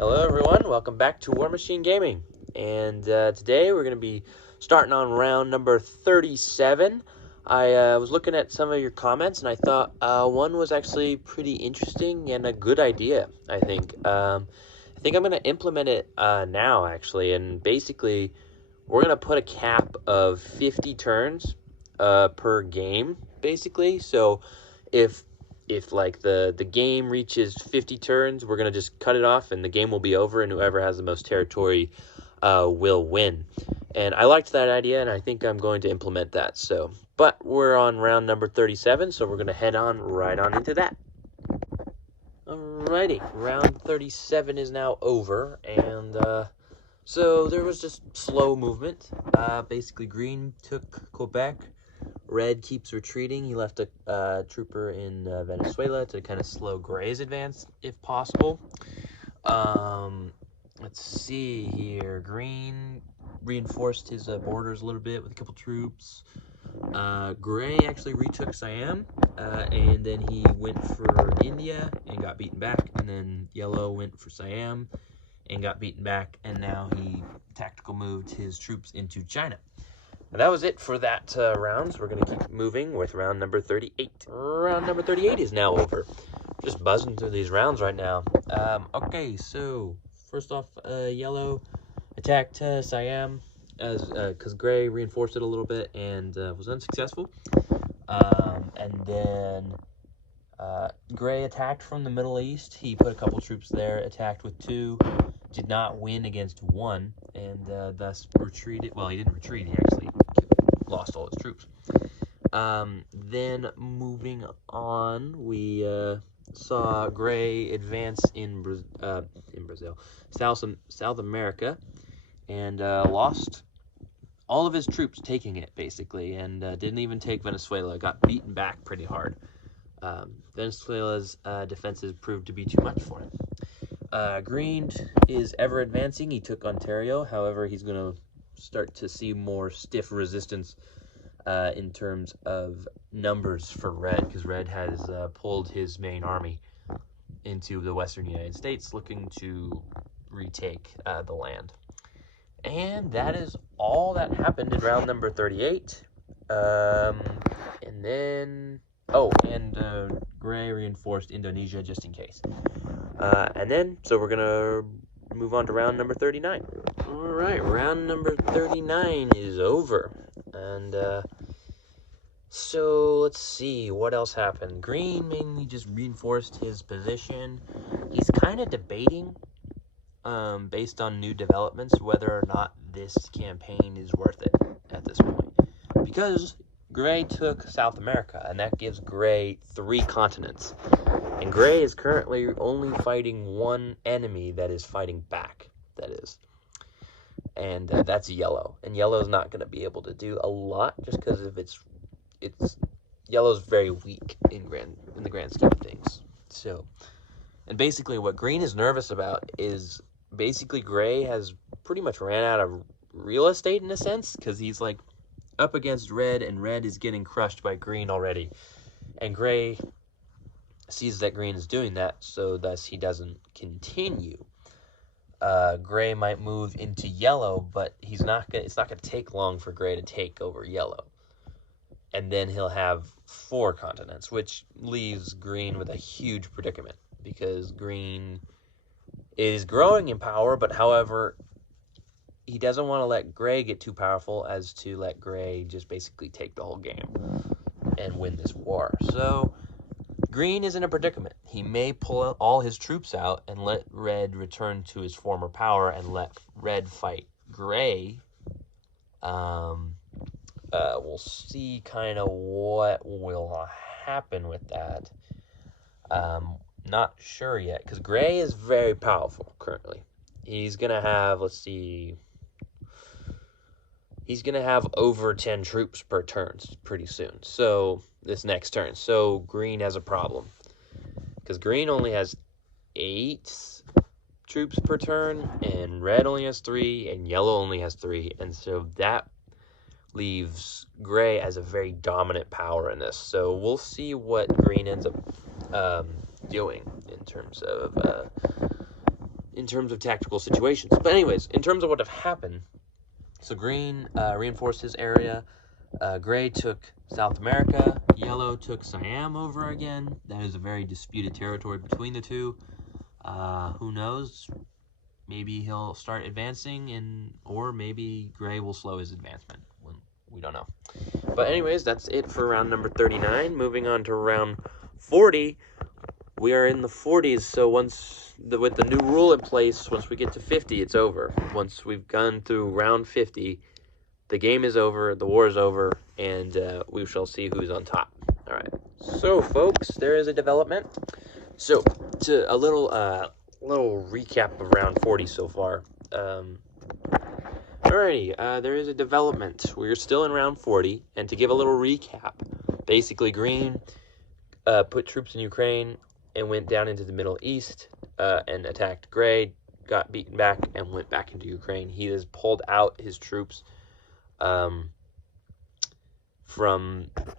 Hello everyone, welcome back to Warmachine Gaming. And today we're going to be starting on round number 37. I was looking at some of your comments and I thought one was actually pretty interesting and a good idea, I think. I think I'm going to implement it now, actually. And basically, we're going to put a cap of 50 turns per game, basically. So if like the game reaches 50 turns, we're going to just cut it off and the game will be over, and whoever has the most territory will win. And I liked that idea, and I think I'm going to implement that. So, but we're on round number 37, so we're going to head on right on into that. Alrighty, round 37 is now over, and so there was just slow movement. Basically, green took Quebec. Red keeps retreating. He left a trooper in Venezuela to kind of slow gray's advance, if possible. Let's see here. Green reinforced his borders a little bit with a couple troops. Gray actually retook Siam, and then he went for India and got beaten back. And then yellow went for Siam and got beaten back. And now he tactical moved his troops into China. And that was it for that round. So we're going to keep moving with round number 38. Round number 38 is now over. Just buzzing through these rounds right now. Okay, so first off, yellow attacked Siam because gray reinforced it a little bit and was unsuccessful. And then gray attacked from the Middle East. He put a couple troops there, attacked with 2. Did not win against 1, and thus retreated. Well, he didn't retreat. He actually lost all his troops. Then moving on, we saw gray advance in Brazil, South America, and lost all of his troops taking it, basically, and didn't even take Venezuela. Got beaten back pretty hard. Venezuela's defenses proved to be too much for him. Green is ever advancing. He took Ontario. However, he's going to start to see more stiff resistance in terms of numbers for red, because red has pulled his main army into the western United States, looking to retake the land. And that is all that happened in round number 38. And then... Oh, and gray reinforced Indonesia just in case. And then, so we're going to move on to round number 39. All right, round number 39 is over. And so let's see, what else happened? Green mainly just reinforced his position. He's kind of debating, based on new developments, whether or not this campaign is worth it at this point. Because gray took South America, and that gives gray 3 continents. And gray is currently only fighting 1 enemy that is fighting back, that is. And that's yellow. And yellow is not going to be able to do a lot just because of its yellow's very weak in the grand scheme of things. So, and basically what green is nervous about is basically gray has pretty much ran out of real estate in a sense, because he's like up against red, and red is getting crushed by green already. And gray sees that green is doing that, so thus he doesn't continue. Gray might move into yellow, but it's not going to take long for gray to take over yellow. And then he'll have 4 continents, which leaves green with a huge predicament, because green is growing in power, but however, he doesn't want to let gray get too powerful as to let gray just basically take the whole game and win this war. So green is in a predicament. He may pull all his troops out and let red return to his former power and let red fight gray. We'll see kind of what will happen with that. Not sure yet, because gray is very powerful currently. He's going to have, let's see, he's going to have over 10 troops per turn pretty soon. So, this next turn. So, green has a problem, because green only has 8 troops per turn, and red only has 3, and yellow only has 3. And so, that leaves gray as a very dominant power in this. So, we'll see what green ends up doing in terms of in terms of tactical situations. But anyways, in terms of what have happened, so green reinforced his area. Gray took South America. Yellow took Siam over again. That is a very disputed territory between the two. Who knows? Maybe he'll start advancing, or maybe Gray will slow his advancement. We don't know. But anyways, that's it for round number 39. Moving on to round 40. We are in the 40s, so with the new rule in place, once we get to 50, it's over. Once we've gone through round 50, the game is over, the war is over, and we shall see who's on top. All right. So, folks, there is a development. So, to a little recap of round 40 so far. Alrighty, there is a development. We're still in round 40, and to give a little recap, basically green put troops in Ukraine and went down into the Middle East and attacked Gray, got beaten back, and went back into Ukraine. He has pulled out his troops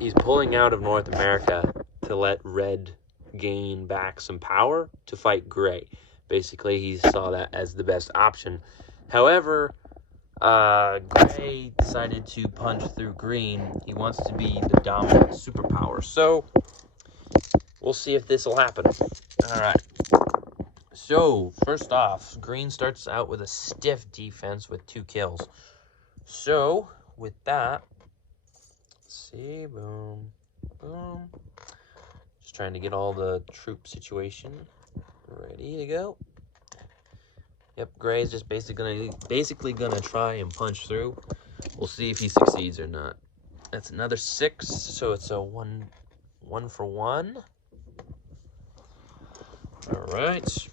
he's pulling out of North America to let Red gain back some power to fight Gray. Basically, he saw that as the best option. However, Gray decided to punch through green. He wants to be the dominant superpower. So, we'll see if this will happen. All right. So, first off, green starts out with a stiff defense with 2 kills. So, with that, let's see, boom, boom. Just trying to get all the troop situation ready to go. Yep, Gray's just basically gonna try and punch through. We'll see if he succeeds or not. That's another 6, so it's a one for one. All right.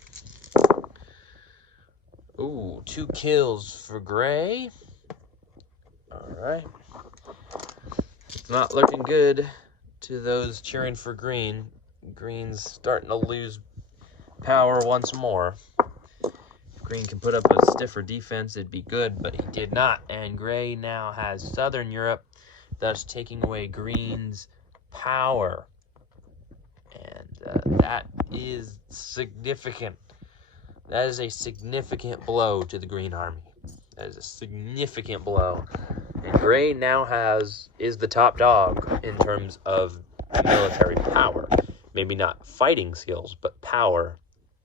Ooh, 2 kills for Gray. All right. It's not looking good to those cheering for green. Green's starting to lose power once more. If green can put up a stiffer defense, it'd be good, but he did not. And Gray now has Southern Europe, thus taking away green's power. And that is significant. That is a significant blow to the Green Army. That is a significant blow. And Gray now is the top dog in terms of military power. Maybe not fighting skills, but power,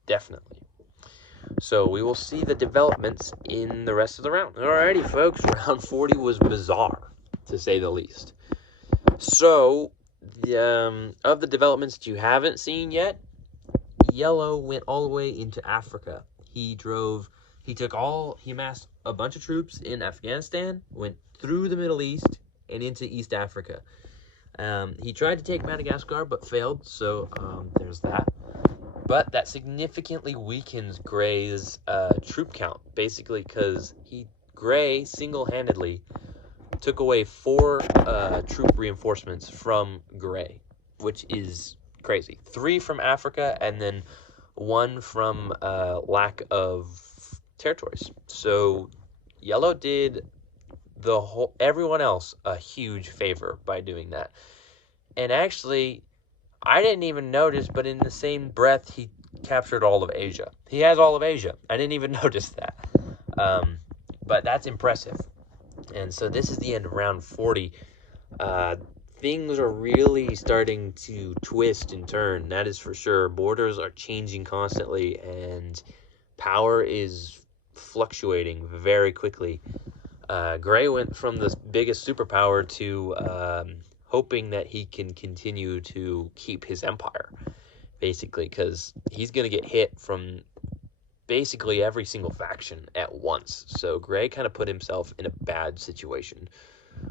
definitely. So we will see the developments in the rest of the round. Alrighty, folks. Round 40 was bizarre, to say the least. So, of the developments that you haven't seen yet, Yellow went all the way into Africa. He amassed a bunch of troops in Afghanistan, went through the Middle East and into East Africa. He tried to take Madagascar, but failed, so there's that. But that significantly weakens Gray's troop count, basically because Gray single-handedly took away 4 troop reinforcements from Gray, which is crazy. 3 from Africa, and then 1 from lack of territories. So Yellow did everyone else a huge favor by doing that. And actually, I didn't even notice, but in the same breath, he captured all of Asia. He has all of Asia. I didn't even notice that. But that's impressive. And so this is the end of round 40. Things are really starting to twist and turn, that is for sure. Borders are changing constantly, and power is fluctuating very quickly. Gray went from the biggest superpower to hoping that he can continue to keep his empire, basically, because he's going to get hit from basically every single faction at once. So Gray kind of put himself in a bad situation,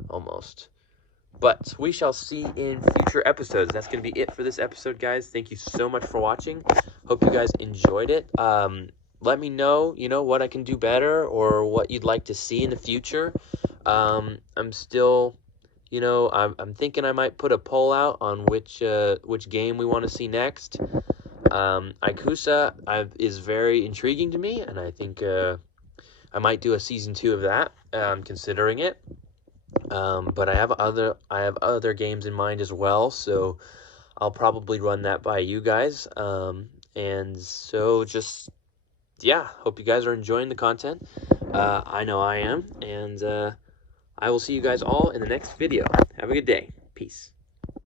almost. But we shall see in future episodes. That's going to be it for this episode, guys. Thank you so much for watching. Hope you guys enjoyed it. Let me know, what I can do better or what you'd like to see in the future. I'm still, I'm thinking I might put a poll out on which game we want to see next. Ikusa is very intriguing to me, and I think I might do a season 2 of that. I'm considering it. But I have other games in mind as well, so I'll probably run that by you guys. And so just yeah, hope you guys are enjoying the content. I know I am, and I will see you guys all in the next video. Have a good day. Peace.